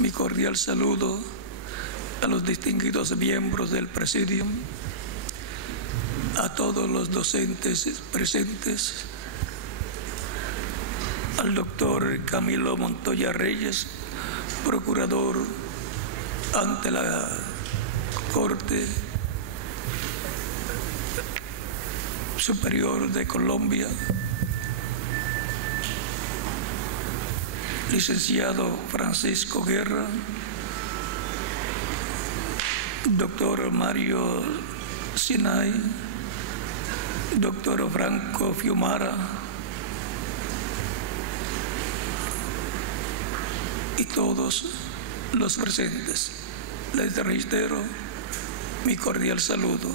Mi cordial saludo a los distinguidos miembros del Presidium, a todos los docentes presentes, al doctor Camilo Montoya Reyes, procurador ante la Corte Superior de Colombia, licenciado Francisco Guerra, doctor Mario Sinay, doctor Franco Fiumara y todos los presentes. Les reitero mi cordial saludo.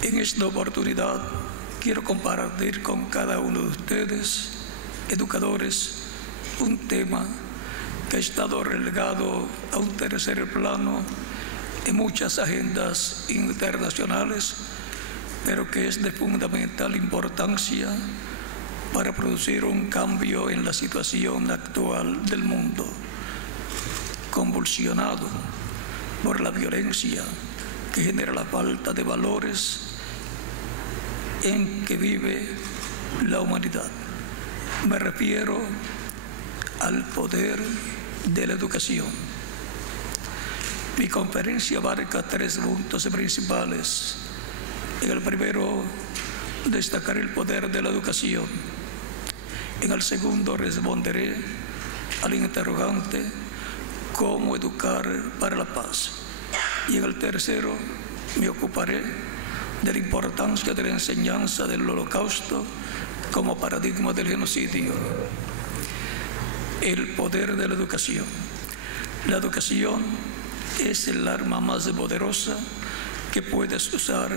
En esta oportunidad quiero compartir con cada uno de ustedes, educadores, un tema que ha estado relegado a un tercer plano en muchas agendas internacionales, pero que es de fundamental importancia para producir un cambio en la situación actual del mundo, convulsionado por la violencia que genera la falta de valores en que vive la humanidad. Me refiero al poder de la educación. Mi conferencia abarca 3 puntos principales. En el primero, destacaré el poder de la educación. En el segundo, responderé al interrogante ¿cómo educar para la paz? Y en el tercero, me ocuparé de la importancia de la enseñanza del Holocausto como paradigma del genocidio. El poder de la educación. La educación es el arma más poderosa que puedes usar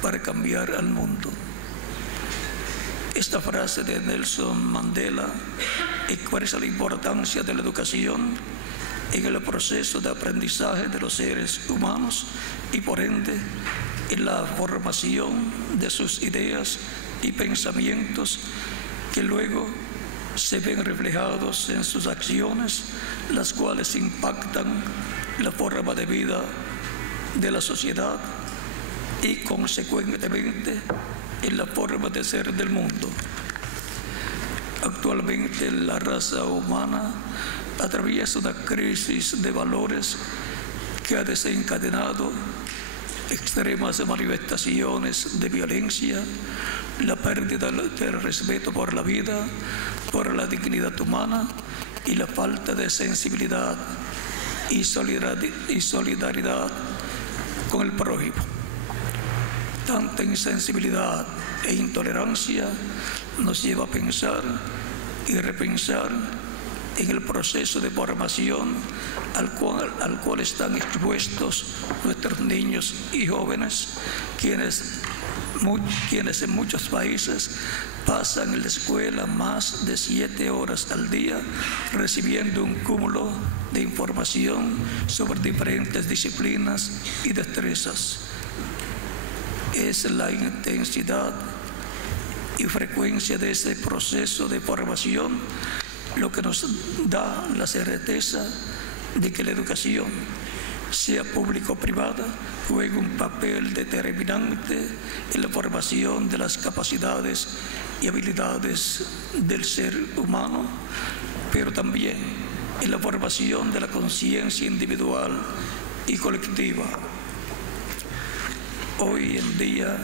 para cambiar al mundo. Esta frase de Nelson Mandela expresa la importancia de la educación en el proceso de aprendizaje de los seres humanos y por ende en la formación de sus ideas y pensamientos que luego se ven reflejados en sus acciones, las cuales impactan la forma de vida de la sociedad y consecuentemente en la forma de ser del mundo. Actualmente la raza humana atraviesa una crisis de valores que ha desencadenado extremas manifestaciones de violencia, la pérdida del respeto por la vida, por la dignidad humana y la falta de sensibilidad y solidaridad con el prójimo. Tanta insensibilidad e intolerancia nos lleva a pensar y repensar en el proceso de formación al cual están expuestos nuestros niños y jóvenes, quienes en muchos países pasan en la escuela más de 7 horas al día recibiendo un cúmulo de información sobre diferentes disciplinas y destrezas. Es la intensidad y frecuencia de ese proceso de formación lo que nos da la certeza de que la educación, sea pública o privada, juega un papel determinante en la formación de las capacidades y habilidades del ser humano, pero también en la formación de la conciencia individual y colectiva. Hoy en día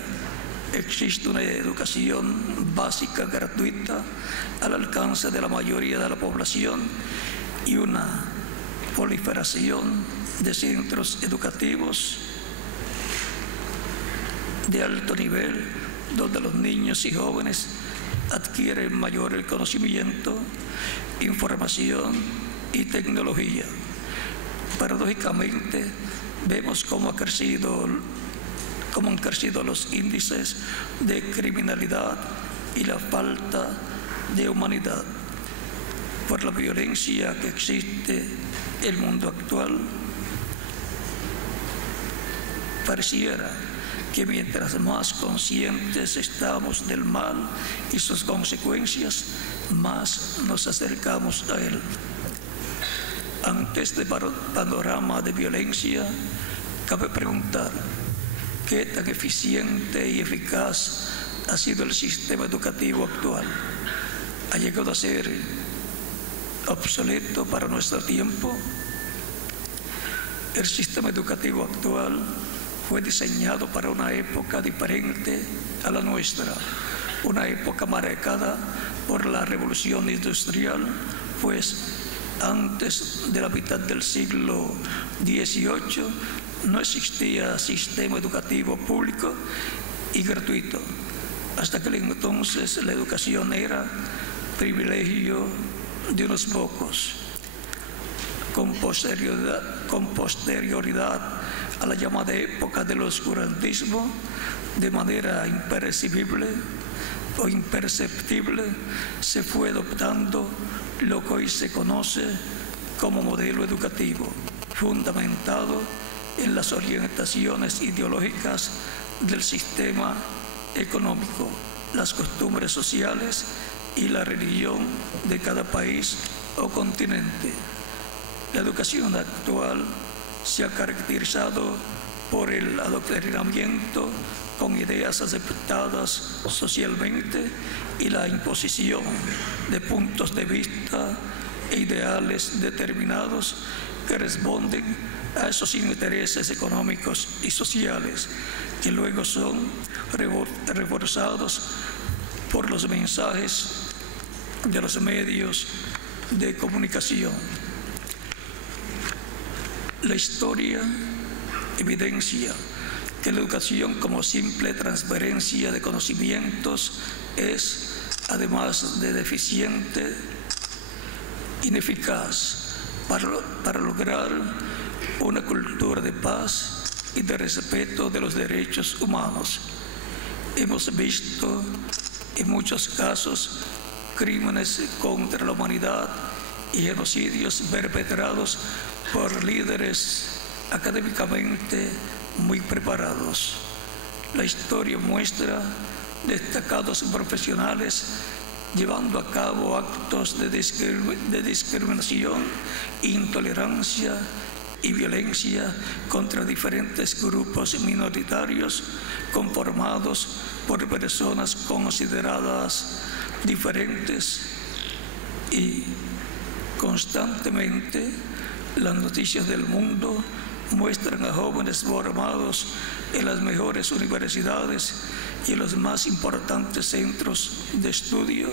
existe una educación básica gratuita al alcance de la mayoría de la población y una proliferación de centros educativos de alto nivel donde los niños y jóvenes adquieren mayor conocimiento, información y tecnología. Paradójicamente, vemos cómo han crecido los índices de criminalidad y la falta de humanidad por la violencia que existe en el mundo actual. Pareciera que mientras más conscientes estamos del mal y sus consecuencias, más nos acercamos a él. Ante este panorama de violencia, cabe preguntar qué tan eficiente y eficaz ha sido el sistema educativo actual. ¿Ha llegado a ser obsoleto para nuestro tiempo? El sistema educativo actual fue diseñado para una época diferente a la nuestra, una época marcada por la revolución industrial, pues antes de la mitad del siglo XVIII no existía sistema educativo público y gratuito. Hasta aquel entonces la educación era privilegio de unos pocos. Con posterioridad a la llamada época del oscurantismo, de manera imperceptible, se fue adoptando lo que hoy se conoce como modelo educativo, fundamentado en las orientaciones ideológicas del sistema económico, las costumbres sociales y la religión de cada país o continente. La educación actual se ha caracterizado por el adoctrinamiento con ideas aceptadas socialmente y la imposición de puntos de vista e ideales determinados que responden a esos intereses económicos y sociales, que luego son reforzados por los mensajes de los medios de comunicación. La historia evidencia que la educación como simple transferencia de conocimientos es, además de deficiente, ineficaz para lograr una cultura de paz y de respeto de los derechos humanos. Hemos visto en muchos casos crímenes contra la humanidad y genocidios perpetrados por líderes académicamente muy preparados. La historia muestra destacados profesionales llevando a cabo actos de discriminación, intolerancia y violencia contra diferentes grupos minoritarios conformados por personas consideradas diferentes, y constantemente las noticias del mundo muestran a jóvenes formados en las mejores universidades y en los más importantes centros de estudio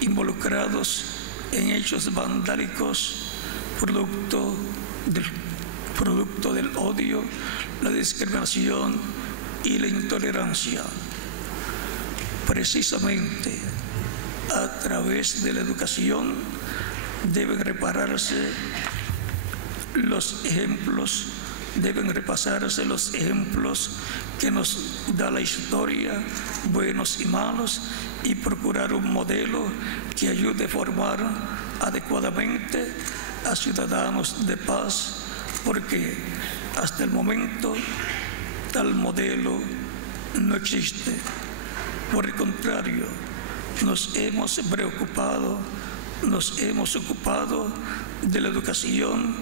involucrados en hechos vandálicos producto del odio, la discriminación y la intolerancia. Precisamente a través de la educación deben repasarse los ejemplos que nos da la historia, buenos y malos, y procurar un modelo que ayude a formar adecuadamente a ciudadanos de paz, porque hasta el momento tal modelo no existe. Por el contrario, nos hemos ocupado de la educación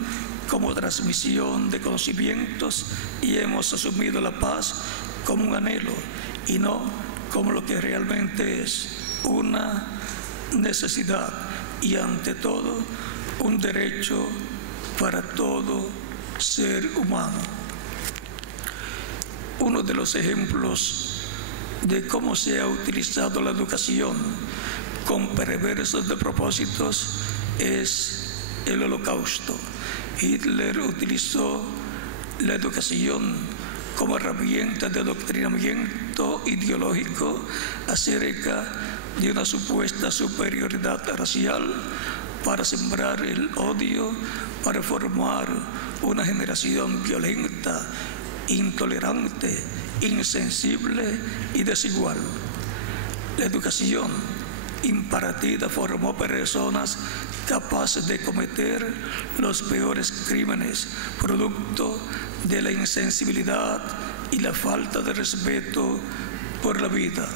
como transmisión de conocimientos y hemos asumido la paz como un anhelo y no como lo que realmente es, una necesidad y ante todo un derecho para todo ser humano. Uno de los ejemplos de cómo se ha utilizado la educación con perversos de propósitos es el Holocausto. Hitler utilizó la educación como herramienta de adoctrinamiento ideológico acerca de una supuesta superioridad racial para sembrar el odio, para formar una generación violenta, intolerante, insensible y desigual. La educación impartida formó personas capaces de cometer los peores crímenes, producto de la insensibilidad y la falta de respeto por la vida.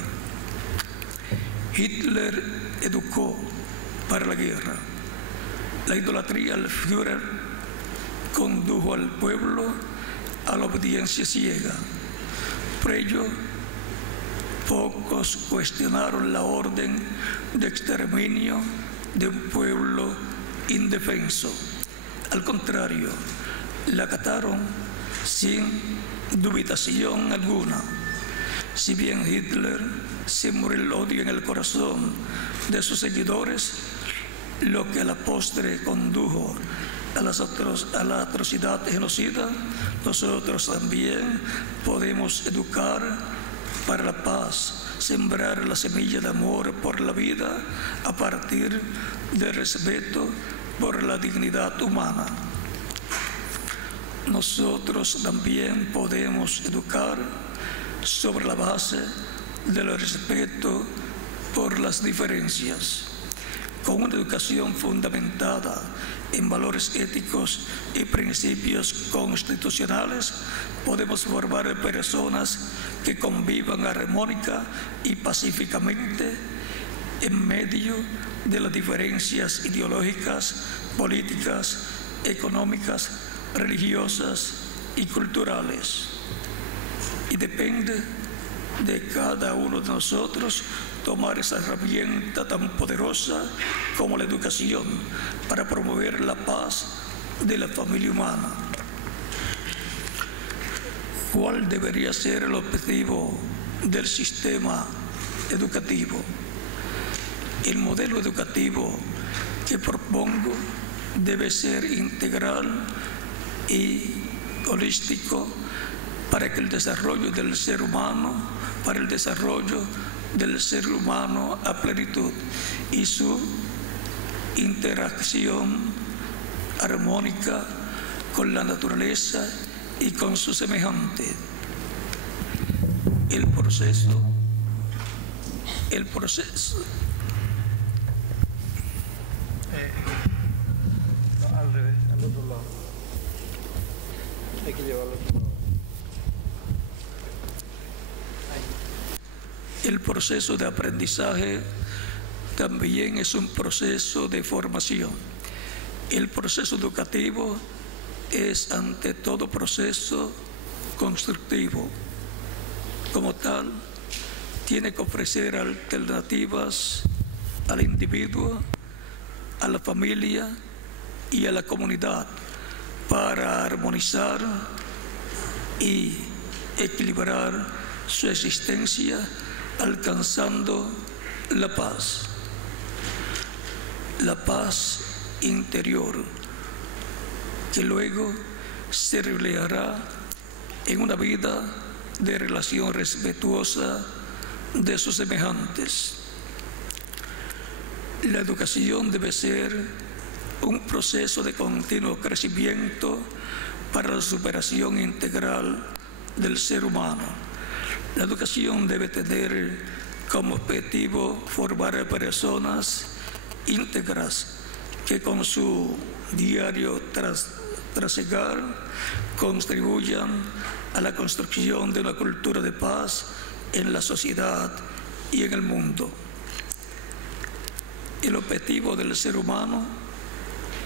Hitler educó para la guerra. La idolatría al Führer condujo al pueblo a la obediencia ciega. Por ello, pocos cuestionaron la orden de exterminio de un pueblo indefenso. Al contrario, la acataron sin dubitación alguna. Si bien Hitler sembró el odio en el corazón de sus seguidores, lo que a la postre condujo a la atrocidad genocida, nosotros también podemos educar para la paz, sembrar la semilla de amor por la vida a partir del respeto por la dignidad humana. Nosotros también podemos educar sobre la base del respeto por las diferencias. Con una educación fundamentada en valores éticos y principios constitucionales, podemos formar personas que convivan armónica y pacíficamente en medio de las diferencias ideológicas, políticas, económicas, religiosas y culturales. Y depende de cada uno de nosotros tomar esa herramienta tan poderosa como la educación para promover la paz de la familia humana. ¿Cuál debería ser el objetivo del sistema educativo? El modelo educativo que propongo debe ser integral y holístico para que el desarrollo del ser humano, para el desarrollo del ser humano a plenitud y su interacción armónica con la naturaleza y con su semejante. El proceso. No, al revés, al otro lado. Hay que llevarlo al otro lado. El proceso de aprendizaje también es un proceso de formación. El proceso educativo es ante todo proceso constructivo. Como tal, tiene que ofrecer alternativas al individuo, a la familia y a la comunidad para armonizar y equilibrar su existencia, alcanzando la paz interior, que luego se reflejará en una vida de relación respetuosa de sus semejantes. La educación debe ser un proceso de continuo crecimiento para la superación integral del ser humano. La educación debe tener como objetivo formar a personas íntegras que con su diario trasegar contribuyan a la construcción de una cultura de paz en la sociedad y en el mundo. El objetivo del ser humano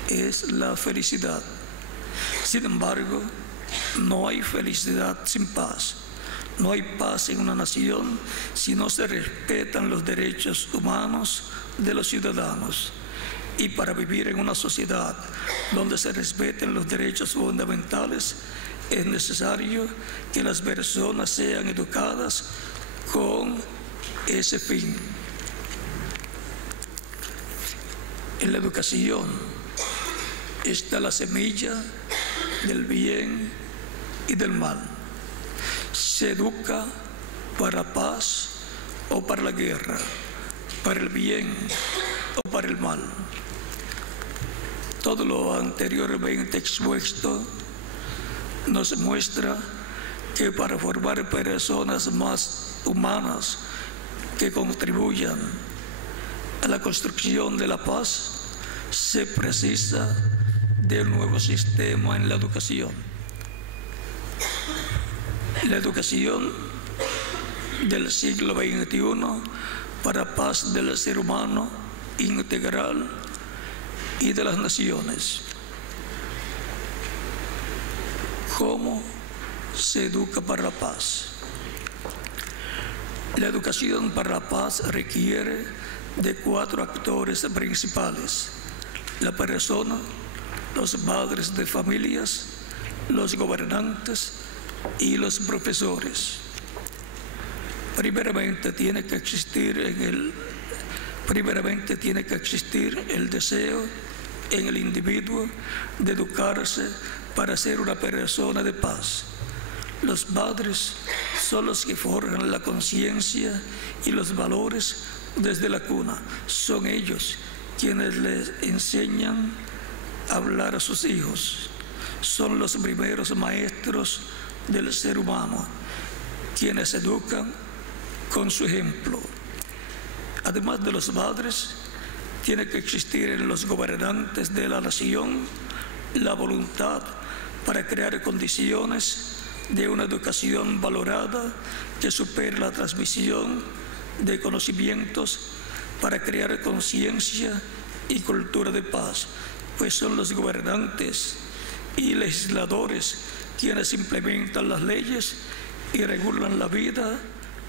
es la felicidad. Sin embargo, no hay felicidad sin paz. No hay paz en una nación si no se respetan los derechos humanos de los ciudadanos. Y para vivir en una sociedad donde se respeten los derechos fundamentales, es necesario que las personas sean educadas con ese fin. En la educación está la semilla del bien y del mal. Se educa para la paz o para la guerra, para el bien o para el mal. Todo lo anteriormente expuesto nos muestra que para formar personas más humanas que contribuyan a la construcción de la paz, se precisa de un nuevo sistema en la educación. La educación del siglo XXI para la paz del ser humano integral y de las naciones. ¿Cómo se educa para la paz? La educación para la paz requiere de 4 actores principales: la persona, los padres de familias, los gobernantes y los profesores. Primeramente tiene que existir el deseo en el individuo de educarse para ser una persona de paz. Los padres son los que forjan la conciencia y los valores desde la cuna. Son ellos quienes les enseñan a hablar a sus hijos. Son los primeros maestros del ser humano, quienes educan con su ejemplo. Además de los padres, tiene que existir en los gobernantes de la nación la voluntad para crear condiciones de una educación valorada que supere la transmisión de conocimientos para crear conciencia y cultura de paz, pues son los gobernantes y legisladores quienes implementan las leyes y regulan la vida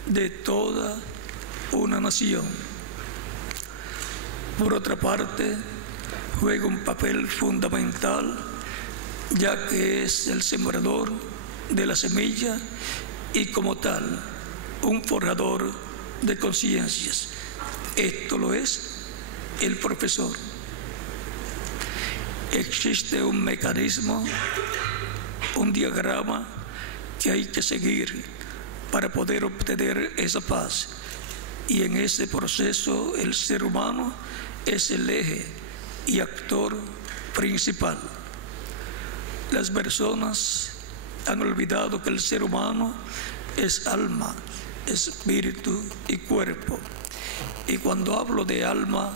de toda una nación. Por otra parte, juega un papel fundamental, ya que es el sembrador de la semilla y como tal un forjador de conciencias. Esto lo es el profesor. Existe un mecanismo, un diagrama que hay que seguir para poder obtener esa paz, y en ese proceso el ser humano es el eje y actor principal. Las personas han olvidado que el ser humano es alma, espíritu y cuerpo. Y cuando hablo de alma,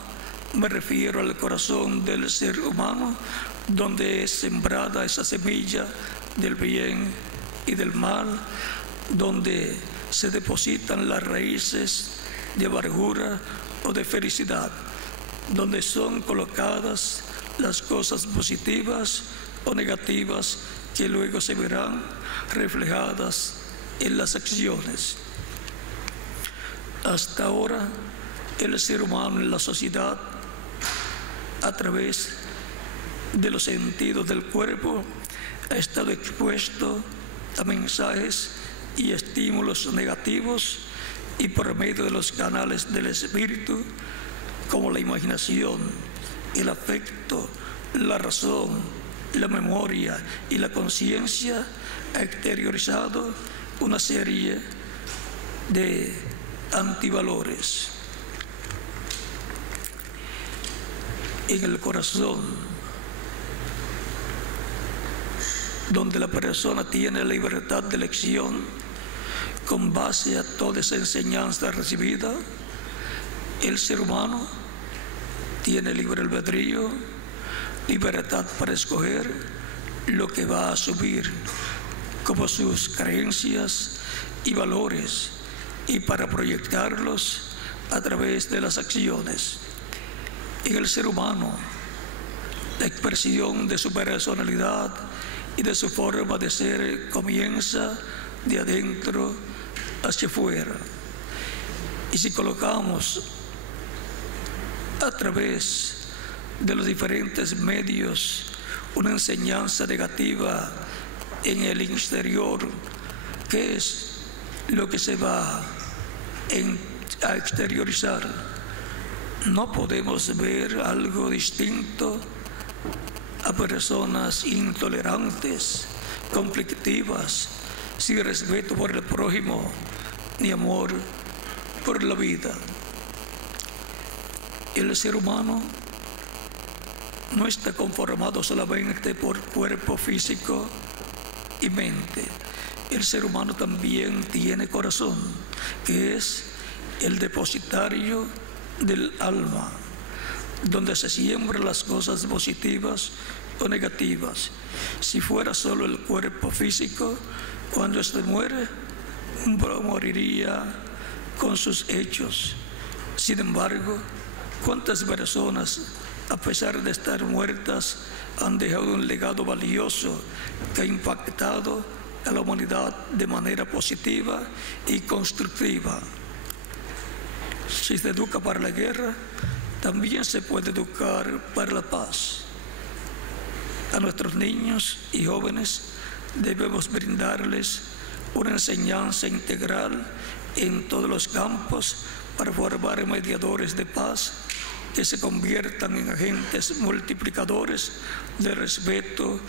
me refiero al corazón del ser humano, donde es sembrada esa semilla del bien y del mal, donde se depositan las raíces de amargura o de felicidad, donde son colocadas las cosas positivas o negativas que luego se verán reflejadas en las acciones. Hasta ahora, el ser humano en la sociedad, a través de los sentidos del cuerpo, ha estado expuesto a mensajes y estímulos negativos, y por medio de los canales del espíritu, como la imaginación, el afecto, la razón, la memoria y la conciencia, ha exteriorizado una serie de antivalores. En el corazón, donde la persona tiene libertad de elección con base a toda esa enseñanza recibida, el ser humano tiene libre albedrío, libertad para escoger lo que va a asumir como sus creencias y valores, y para proyectarlos a través de las acciones. En el ser humano, la expresión de su personalidad y de su forma de ser comienza de adentro hacia afuera. Y si colocamos a través de los diferentes medios una enseñanza negativa en el exterior, ¿qué es lo que se va a exteriorizar? No podemos ver algo distinto a personas intolerantes, conflictivas, sin respeto por el prójimo ni amor por la vida. El ser humano no está conformado solamente por cuerpo físico y mente. El ser humano también tiene corazón, que es el depositario del alma, donde se siembran las cosas positivas o negativas. Si fuera solo el cuerpo físico, cuando éste muere, moriría con sus hechos. Sin embargo, ¿cuántas personas a pesar de estar muertas, han dejado un legado valioso que ha impactado a la humanidad de manera positiva y constructiva. Si se educa para la guerra, también se puede educar para la paz. A nuestros niños y jóvenes debemos brindarles una enseñanza integral en todos los campos para formar mediadores de paz que se conviertan en agentes multiplicadores de respeto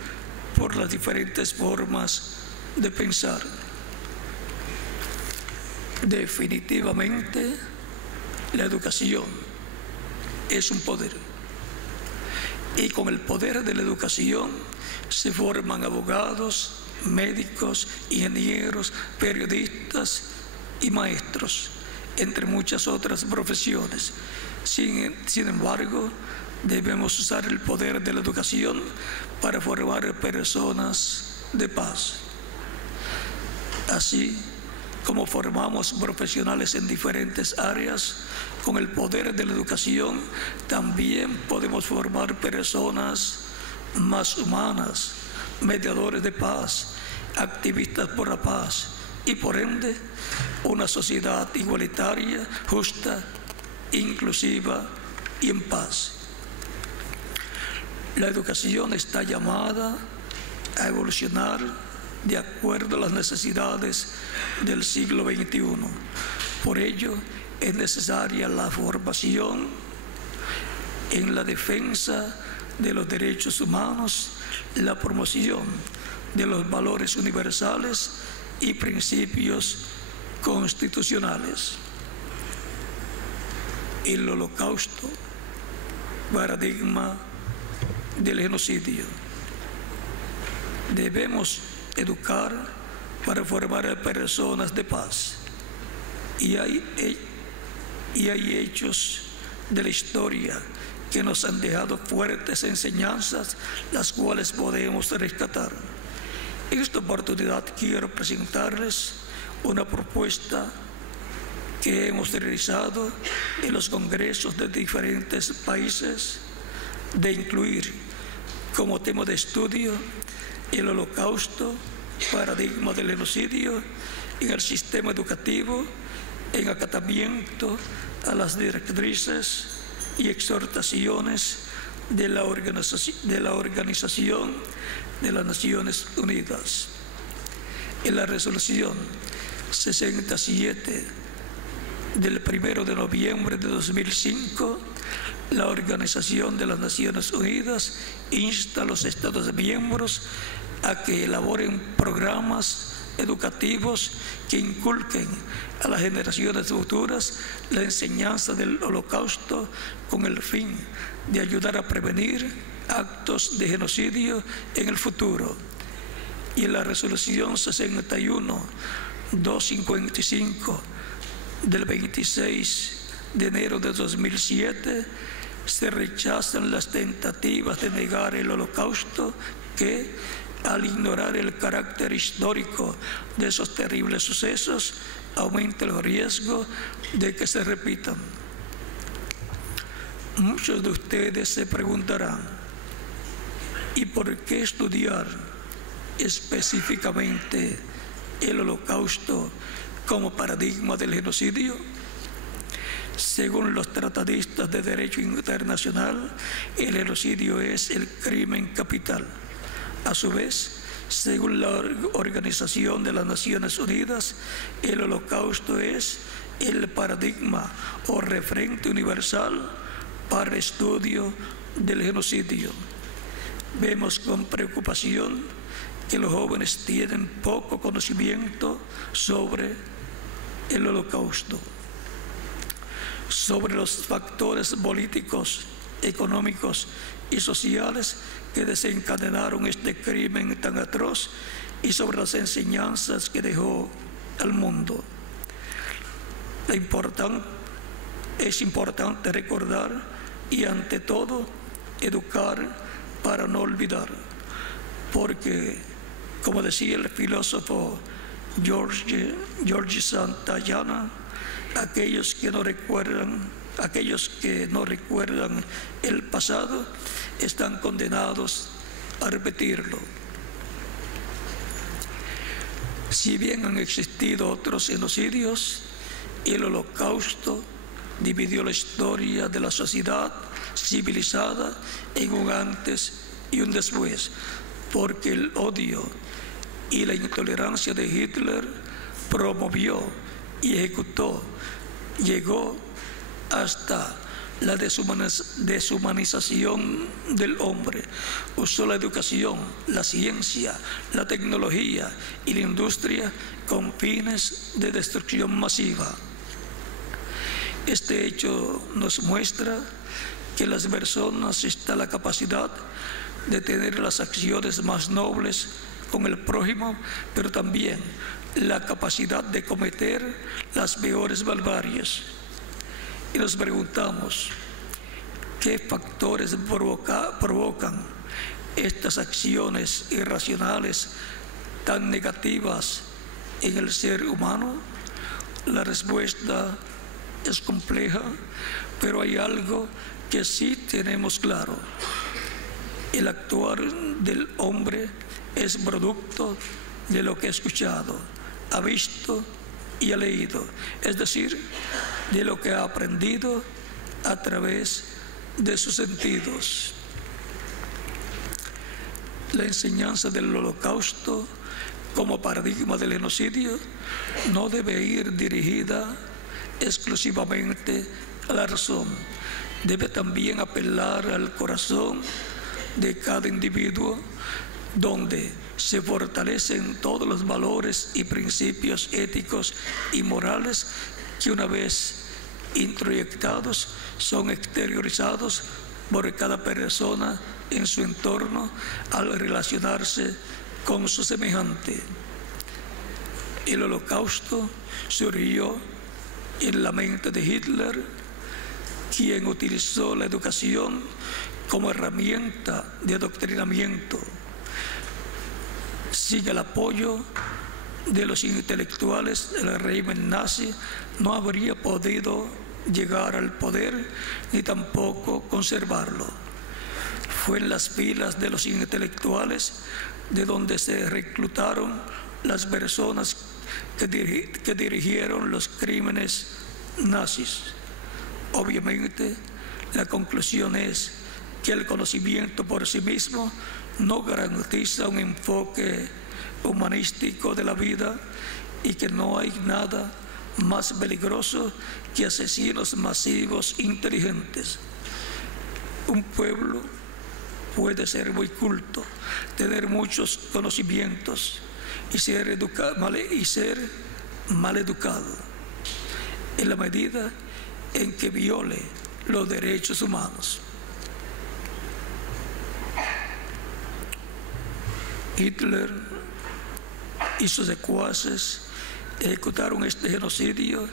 por las diferentes formas de pensar. Definitivamente, la educación es un poder. Y con el poder de la educación se forman abogados, médicos, ingenieros, periodistas y maestros, entre muchas otras profesiones. Sin embargo, debemos usar el poder de la educación para formar personas de paz. Así como formamos profesionales en diferentes áreas, con el poder de la educación también podemos formar personas más humanas, mediadores de paz, activistas por la paz y por ende una sociedad igualitaria, justa, inclusiva y en paz. La educación está llamada a evolucionar de acuerdo a las necesidades del siglo XXI. Por ello, es necesaria la formación en la defensa de los derechos humanos, la promoción de los valores universales y principios constitucionales. El Holocausto, paradigma del genocidio. Debemos educar para formar a personas de paz. Y hay hechos de la historia que nos han dejado fuertes enseñanzas, las cuales podemos rescatar. En esta oportunidad quiero presentarles una propuesta que hemos realizado en los congresos de diferentes países de incluir como tema de estudio el Holocausto, paradigma del genocidio, en el sistema educativo, en acatamiento a las directrices y exhortaciones de la Organización de las Naciones Unidas. En la resolución 67 del 1 de noviembre de 2005, la Organización de las Naciones Unidas insta a los Estados miembros a que elaboren programas educativos que inculquen a las generaciones futuras la enseñanza del Holocausto con el fin de ayudar a prevenir actos de genocidio en el futuro. Y en la resolución 61-255 del 26 de enero de 2007 se rechazan las tentativas de negar el Holocausto que, al ignorar el carácter histórico de esos terribles sucesos, aumenta el riesgo de que se repitan. Muchos de ustedes se preguntarán, ¿y por qué estudiar específicamente el Holocausto como paradigma del genocidio? Según los tratadistas de derecho internacional, el genocidio es el crimen capital. A su vez, según la Organización de las Naciones Unidas, el Holocausto es el paradigma o referente universal para el estudio del genocidio. Vemos con preocupación que los jóvenes tienen poco conocimiento sobre el Holocausto, sobre los factores políticos, económicos y sociales que desencadenaron este crimen tan atroz y sobre las enseñanzas que dejó al mundo. Es importante recordar y, ante todo, educar para no olvidar, porque, como decía el filósofo George Santayana, aquellos que no recuerdan aquellos que no recuerdan el pasado están condenados a repetirlo. Si bien han existido otros genocidios, el Holocausto dividió la historia de la sociedad civilizada en un antes y un después, porque el odio y la intolerancia de Hitler promovió y ejecutó, llegó hasta la deshumanización del hombre. Usó la educación, la ciencia, la tecnología y la industria con fines de destrucción masiva. Este hecho nos muestra que las personas están la capacidad de tener las acciones más nobles con el prójimo, pero también la capacidad de cometer las peores barbaries. Y nos preguntamos, ¿qué factores provocan estas acciones irracionales tan negativas en el ser humano? La respuesta es compleja, pero hay algo que sí tenemos claro. El actuar del hombre es producto de lo que ha escuchado, ha visto y ha leído, es decir, de lo que ha aprendido a través de sus sentidos. La enseñanza del Holocausto como paradigma del genocidio no debe ir dirigida exclusivamente a la razón, debe también apelar al corazón de cada individuo, donde se fortalecen todos los valores y principios éticos y morales que, una vez introyectados, son exteriorizados por cada persona en su entorno al relacionarse con su semejante. El Holocausto surgió en la mente de Hitler, quien utilizó la educación como herramienta de adoctrinamiento. Sin el apoyo de los intelectuales, el régimen nazi no habría podido llegar al poder ni tampoco conservarlo. Fue en las filas de los intelectuales de donde se reclutaron las personas que dirigieron los crímenes nazis. Obviamente, la conclusión es que el conocimiento por sí mismo no garantiza un enfoque humanístico de la vida y que no hay nada más peligroso que asesinos masivos inteligentes. Un pueblo puede ser muy culto, tener muchos conocimientos y ser mal educado en la medida en que viole los derechos humanos. Hitler y sus secuaces ejecutaron este genocidio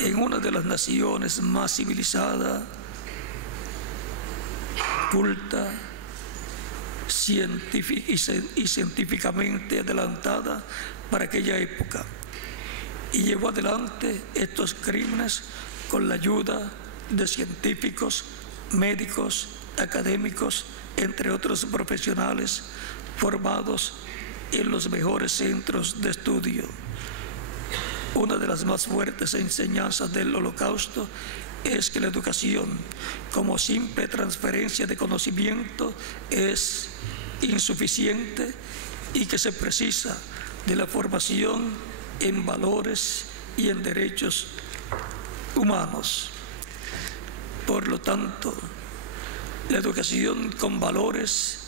en una de las naciones más civilizadas, culta y científicamente adelantada para aquella época, y llevó adelante estos crímenes con la ayuda de científicos, médicos, académicos, entre otros profesionales formados en los mejores centros de estudio. Una de las más fuertes enseñanzas del Holocausto es que la educación, como simple transferencia de conocimiento, es insuficiente y que se precisa de la formación en valores y en derechos humanos. Por lo tanto, la educación con valores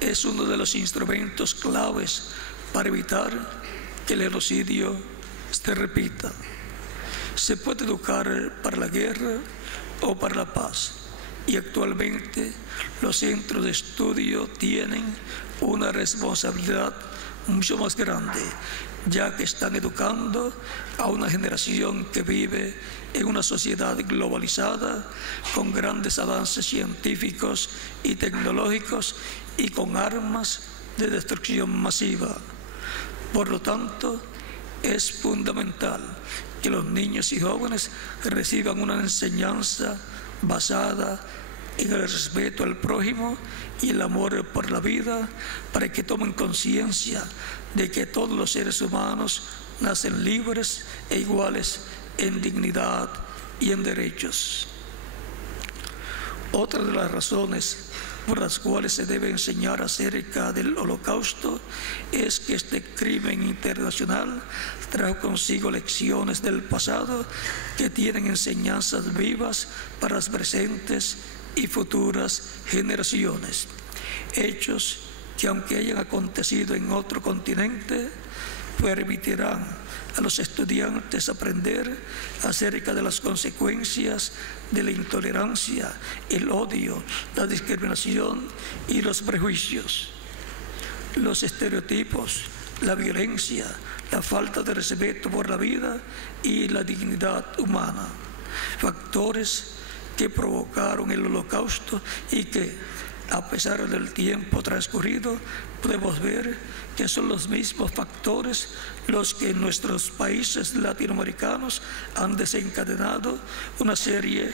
es uno de los instrumentos claves para evitar que el genocidio se repita. Se puede educar para la guerra o para la paz, y actualmente los centros de estudio tienen una responsabilidad mucho más grande, ya que están educando a una generación que vive en una sociedad globalizada, con grandes avances científicos y tecnológicos y con armas de destrucción masiva. Por lo tanto, es fundamental que los niños y jóvenes reciban una enseñanza basada en el respeto al prójimo y el amor por la vida, para que tomen conciencia de que todos los seres humanos nacen libres e iguales en dignidad y en derechos. Otra de las razones por las cuales se debe enseñar acerca del Holocausto es que este crimen internacional trajo consigo lecciones del pasado que tienen enseñanzas vivas para las presentes y futuras generaciones. Hechos que, aunque hayan acontecido en otro continente, permitirán a los estudiantes aprender acerca de las consecuencias de la intolerancia, el odio, la discriminación y los prejuicios, los estereotipos, la violencia, la falta de respeto por la vida y la dignidad humana, factores que provocaron el Holocausto y que, a pesar del tiempo transcurrido, podemos ver que son los mismos factores los que en nuestros países latinoamericanos han desencadenado una serie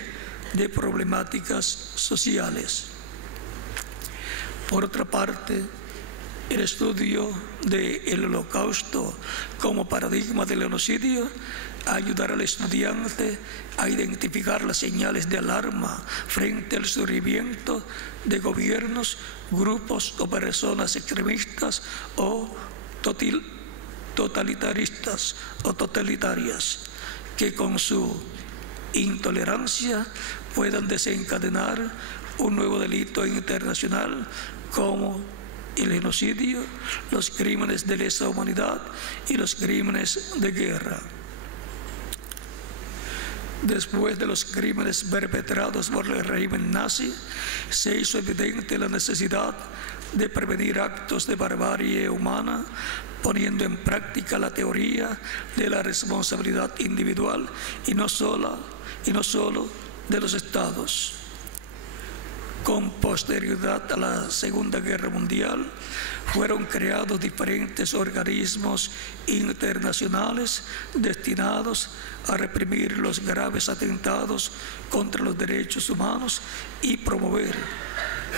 de problemáticas sociales. Por otra parte, el estudio del Holocausto como paradigma del genocidio ayudará al estudiante a identificar las señales de alarma frente al surgimiento de gobiernos, grupos o personas extremistas o totalitaristas o totalitarias, que con su intolerancia puedan desencadenar un nuevo delito internacional como el genocidio, los crímenes de lesa humanidad y los crímenes de guerra. Después de los crímenes perpetrados por el régimen nazi, se hizo evidente la necesidad de prevenir actos de barbarie humana, poniendo en práctica la teoría de la responsabilidad individual y no solo de los estados. Con posterioridad a la Segunda Guerra Mundial, fueron creados diferentes organismos internacionales destinados a reprimir los graves atentados contra los derechos humanos y promover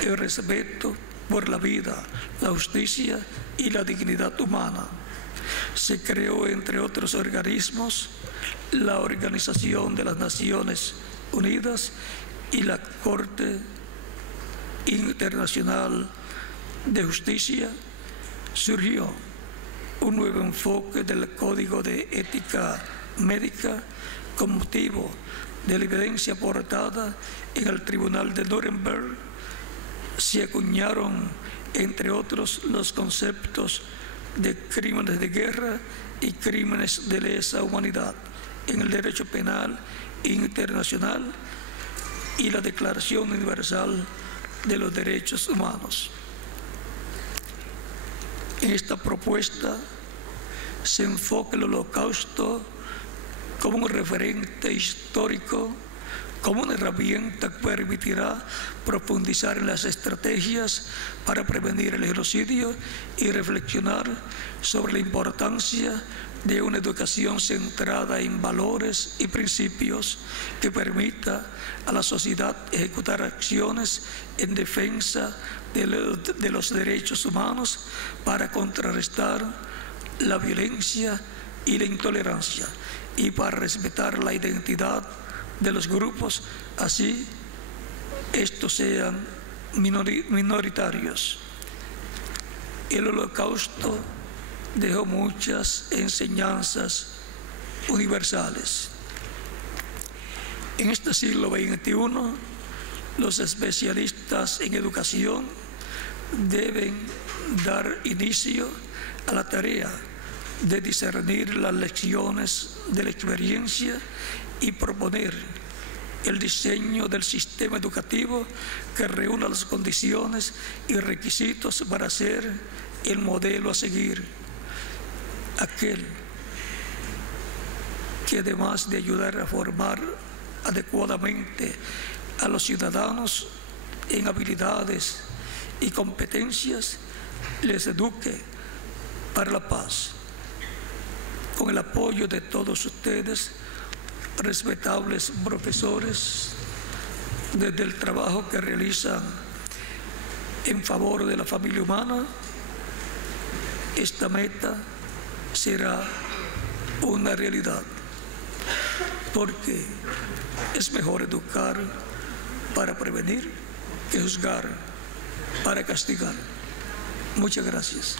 el respeto por la vida, la justicia y la dignidad humana. Se creó, entre otros organismos, la Organización de las Naciones Unidas y la Corte Internacional de Justicia. Surgió un nuevo enfoque del Código de Ética Médica con motivo de la evidencia aportada en el Tribunal de Nuremberg. Se acuñaron, entre otros, los conceptos de crímenes de guerra y crímenes de lesa humanidad en el derecho penal internacional y la Declaración Universal de los Derechos Humanos. En esta propuesta se enfoca el Holocausto como un referente histórico, como una herramienta que permitirá profundizar en las estrategias para prevenir el genocidio y reflexionar sobre la importancia de una educación centrada en valores y principios que permita a la sociedad ejecutar acciones en defensa de los derechos humanos para contrarrestar la violencia y la intolerancia y para respetar la identidad de los grupos, así estos sean minoritarios. El Holocausto dejó muchas enseñanzas universales. En este siglo XXI, los especialistas en educación deben dar inicio a la tarea de discernir las lecciones de la experiencia y proponer el diseño del sistema educativo que reúna las condiciones y requisitos para ser el modelo a seguir, aquel que, además de ayudar a formar adecuadamente a los ciudadanos en habilidades y competencias, les eduque para la paz. con el apoyo de todos ustedes, respetables profesores, desde el trabajo que realizan en favor de la familia humana, esta meta será una realidad, porque es mejor educar para prevenir que juzgar para castigar. Muchas gracias.